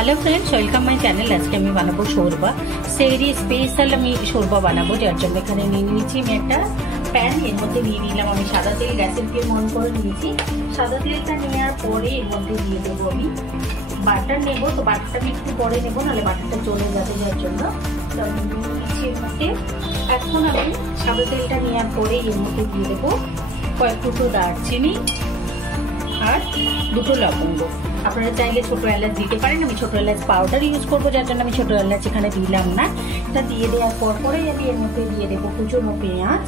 Hello friends, welcome my channel. आज के আমি বানাবো শোরবা। সেহরি স্পেশাল আমি শোরবা বানাবো, যার জন্য এখানে নিয়ে নিয়েছি আমি একটা প্যান। এর মধ্যে নিয়ে নিলাম আমি সাদা তেল। গ্যাসের ফ্লেম অন করে নিয়েছি। সাদা তেলটা নেওয়ার পরে এর মধ্যে দিয়ে দেবো আমি বাটার নেবো। তো বাটারটা আমি একটু পরে নেবো, নাহলে বাটারটা চলে যাবে, যার জন্য তো আমি নিয়ে নিচ্ছি এর মধ্যে। এখন আমি সাদা তেলটা নেওয়ার পরে এর মধ্যে দিয়ে দেবো কয়েক টুকরো দারচিনি আর দুটো লবঙ্গ। আপনারা চাইলে ছোট এলাচ দিতে পারেন, আমি ছোট এলাচ পাউডার ইউজ করবো, যার জন্য আমি ছোট এলাচ এখানে দিলাম না। এটা দিয়ে দেওয়ার পরেই আমি এর মধ্যে দিয়ে দেবো কুচনো পেঁয়াজ,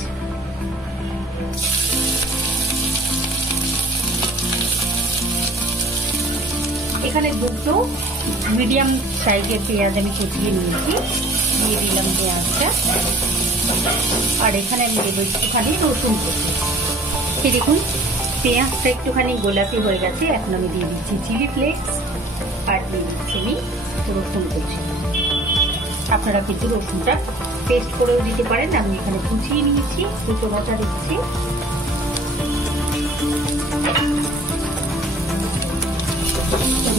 এখানে দুটো মিডিয়াম সাইজের পেঁয়াজ আমি কুচিয়ে নিয়েছি, দিয়ে দিলাম পেঁয়াজটা। আর এখানে আমি দেবো একটুখানি রসুন কুচি। দেখুন পেঁয়াজটা একটুখানি গোলাপি হয়ে গেছে। এখন আমি দিয়ে দিচ্ছি চিলি ফ্লেক্স আর দিয়ে দিচ্ছি আমি রসুন কুচি। আপনারা কিন্তু রসুনটা পেস্ট করেও দিতে পারেন, আমি এখানে কুচিয়ে নিয়েছি, কুচোনোটা দিচ্ছি।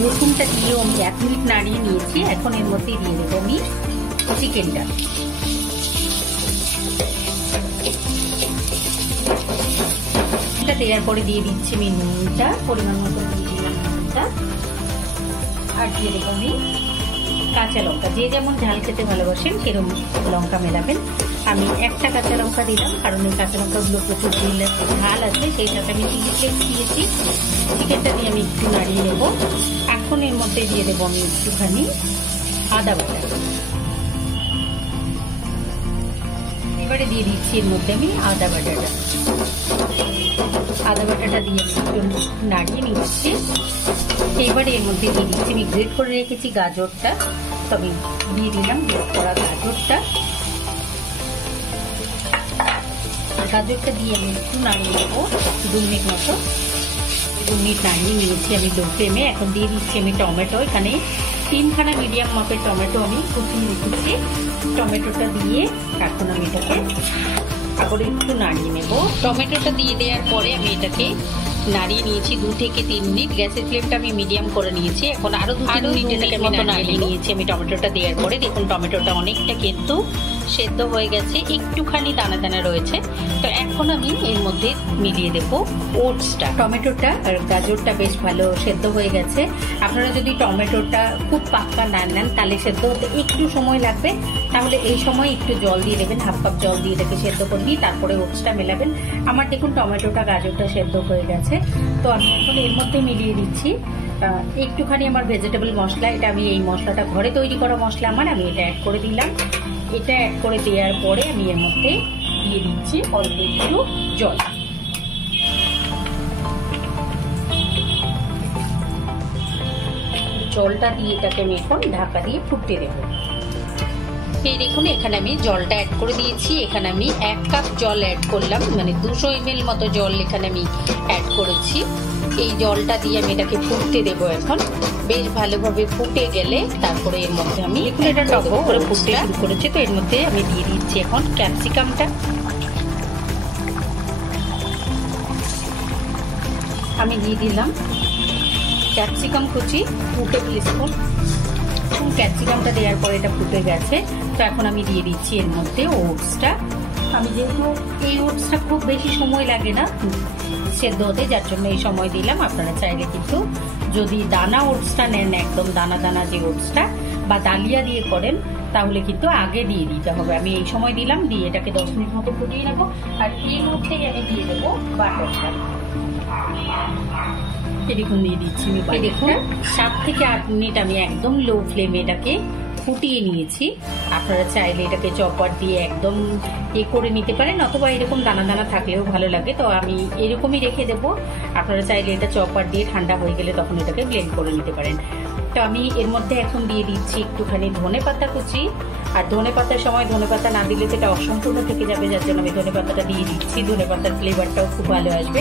রসুনটা দিয়েও আমি 1 মিনিট নাড়িয়ে নিয়েছি। এখন এর মধ্যে দিয়ে দেবো আমি চিকেনটা। দেওয়ার পরে দিয়ে দিচ্ছি আমি নুনটা, পরিমাণ মতো দিয়ে দিলাম নুনটা। আর দিয়ে দেবো আমি কাঁচা লঙ্কা। যে যেমন ঝাল খেতে ভালোবাসেন সেরকম লঙ্কা মেলাবেন। আমি একটা কাঁচা লঙ্কা দিলাম, কারণ এই কাঁচা লঙ্কাগুলো প্রচুর দিলে ঝাল আছে, সেই সাথে আমি চিলি ফ্লেক্স দিয়েছি। চিকেনটা দিয়ে আমি একটু নাড়িয়ে নেব। এখন এর মধ্যে দিয়ে দেবো আমি একটুখানি আদা বাটা। এবারে দিয়ে দিচ্ছি এর মধ্যে আমি আদা বাটাটা। আদা বাটাটা দিয়ে একটু নাড়িয়ে নিচ্ছি। এবারে এর মধ্যে দিয়ে দিচ্ছি আমি গ্রেট করে রেখেছি গাজরটা, তবে দিয়ে দিলাম গ্রেট করা গাজরটা। গাজরটা দিয়ে আমি একটু নাড়িয়ে নেবো 2 মিনিট মতো। 2 মিনিট নাড়িয়ে নিয়েছি আমি লো ফ্লেমে। এখন দিয়ে দিচ্ছি আমি টমেটো। এখানে 3খানা মিডিয়াম মাপের টমেটো আমি কুচিয়ে রেখেছি। টমেটোটা দিয়ে এখন আমি এটাকে আবার একটু নাড়িয়ে নেব। টমেটোটা দিয়ে দেওয়ার পরে আমি এটাকে নাড়িয়ে নিয়েছি 2 থেকে 3 মিনিট। গ্যাসের ফ্লেমটা আমি মিডিয়াম করে নিয়েছি। এখন আরো 2-3 মিনিট এটাকে মতো নাড়িয়ে নিয়েছি আমি টমেটোটা দেওয়ার পরে। দেখুন টমেটোটা অনেকটা কিন্তু সেদ্ধ হয়ে গেছে, একটুখানি দানা দানা রয়েছে। তো এখন আমি এর মধ্যে মিলিয়ে দেব ওটসটা। টমেটোটা আর গাজরটা বেশ ভালো সেদ্ধ হয়ে গেছে। আপনারা যদি টমেটোটা খুব পাক্কা না নেন তাহলে সেদ্ধ হতে একটু সময় লাগবে, তাহলে এই সময় একটু জল দিয়ে দেবেন, 1/2 কাপ জল দিয়ে এটাকে সেদ্ধ করে নিয়ে তারপরে ওটসটা মেলাবেন। আমার দেখুন টমেটোটা গাজরটা সেদ্ধ হয়ে গেছে। তো আমি এখন এর মধ্যে মিলিয়ে দিচ্ছি একটুখানি আমার ভেজিটেবল মশলা। এটা আমি এই মশলাটা ঘরে তৈরি করা মশলা আমার, আমি এটা অ্যাড করে দিলাম। এটা অ্যাড করে দেওয়ার পরে আমি এর মধ্যে দিয়ে দিচ্ছি অল্প একটু জল। জলটা দিয়ে এটাকে আমি এখন ঢাকা দিয়ে ফুটতে দেবো। এই দেখুন এখানে আমি জলটা অ্যাড করে দিয়েছি। এখানে আমি 1 কাপ জল অ্যাড করলাম, মানে 200 ml মতো জল এখানে আমি অ্যাড করেছি। এই জলটা দিয়ে আমি এটাকে ফুটতে দেবো। এখন বেশ ভালোভাবে ফুটে গেলে তারপরে এর মধ্যে আমি এখন এটা টক করে ফুটতে শুরু করেছি। তো এর মধ্যে আমি দিয়ে দিচ্ছি এখন ক্যাপসিকামটা। আমি দিয়ে দিলাম ক্যাপসিকাম কুচি 2 টেবিল স্পুন। ক্যাপসিকামটা দেওয়ার পরে এটা ফুটে গেছে। তো এখন আমি দিয়ে দিচ্ছি এর মধ্যে ওটসটা। আমি যেহেতু এই ওটসটা খুব বেশি সময় লাগে না সেদ্ধ হতে, যার জন্য এই সময় দিলাম। আপনারা চাইলে কিন্তু যদি দানা ওটসটা নেন, একদম দানা দানা যে ওটসটা বা ডালিয়া দিয়ে করেন, তাহলে কিন্তু আগে দিয়ে দিতে হবে। আমি এই সময় দিলাম, দিয়ে এটাকে 10 মিনিট মতো ফুটিয়ে নেবো। আর এর মধ্যেই আমি দিয়ে দেবো বাটারটা। দেখুন দিয়ে দিচ্ছি আমি। দেখুন 7 থেকে 8 মিনিট আমি একদম লো ফ্লেমে এটাকে ফুটিয়ে নিয়েছি। আপনারা চাইলে এটাকে চপার দিয়ে একদম করে নিতে পারেন, অথবা এরকম দানা দানা থাকলেও ভালো লাগে। তো আমি এরকমই রেখে দেবো। আপনারা চাইলে এটা চপার দিয়ে ঠান্ডা হয়ে গেলে তখন এটাকে ব্লেন্ড করে নিতে পারেন। তো আমি এর মধ্যে এখন দিয়ে দিচ্ছি একটুখানি ধনেপাতা কুচি। আর ধনেপাতার সময় ধনেপাতা না দিলে সেটা অসম্পূর্ণ থেকে যাবে, যার জন্য আমি ধনেপাতাটা দিয়ে দিচ্ছি। ধনেপাতার ফ্লেভারটাও খুব ভালো আসবে।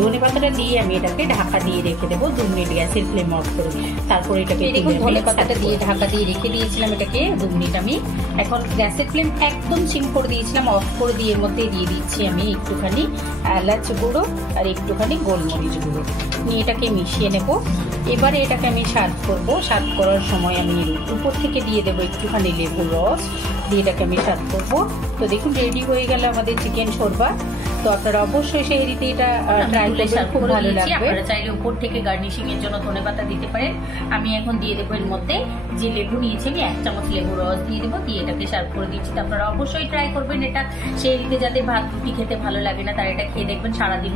ধনেপাতাটা দিয়ে আমি এটাকে ঢাকা দিয়ে রেখে দেবো 2 মিনিট, গ্যাসের ফ্লেম অফ করে। তারপরে এটাকে দেখুন ধনেপাতাটা দিয়ে ঢাকা দিয়ে রেখে দিয়েছিলাম এটাকে 2 মিনিট। আমি এখন গ্যাসের ফ্লেম একদম সিম করে দিয়েছিলাম, অফ করে দিয়ে এর মধ্যে দিয়ে দিচ্ছি আমি একটুখানি এলাচ গুঁড়ো আর একটুখানি গোলমরিচ গুঁড়ো নিয়ে এটাকে মিশিয়ে নেব। এবারে এটাকে আমি সার্ভ করব। সার্ভ করার সময় আমি উপর থেকে দিয়ে দেবো একটুখানি লেবুর রস দিয়ে এটাকে আমি সার্ভ করব। তো দেখুন রেডি হয়ে গেল আমাদের চিকেন শোরবা। তো আপনারা অবশ্যই সেহরিতে এটা ট্রাই করবেন, খুব ভালো লাগবে। আপনারা চাইলে উপর থেকে গার্নিশিং এর জন্য ধনেপাতা দিতে পারেন। আমি এখন দিয়ে দেবো এর মধ্যে যে লেবু নিয়েছি আমি 1 চামচ লেবুর রস দিয়ে দেবো, দিয়ে এটাকে সার্ভ করে দিচ্ছি। তো আপনারা অবশ্যই ট্রাই করবেন এটা। সেহরিতে যাদের ভাত রুটি খেতে ভালো লাগে না তারা এটা খেয়ে দেখবেন, সারাদিন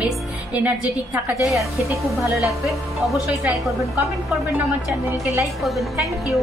বেশ এনার্জেটিক থাকা যায় আর খেতে খুব ভালো লাগবে। অবশ্যই ট্রাই করবেন, কমেন্ট করবেন, আমার চ্যানেলকে লাইক করবেন। Thank you.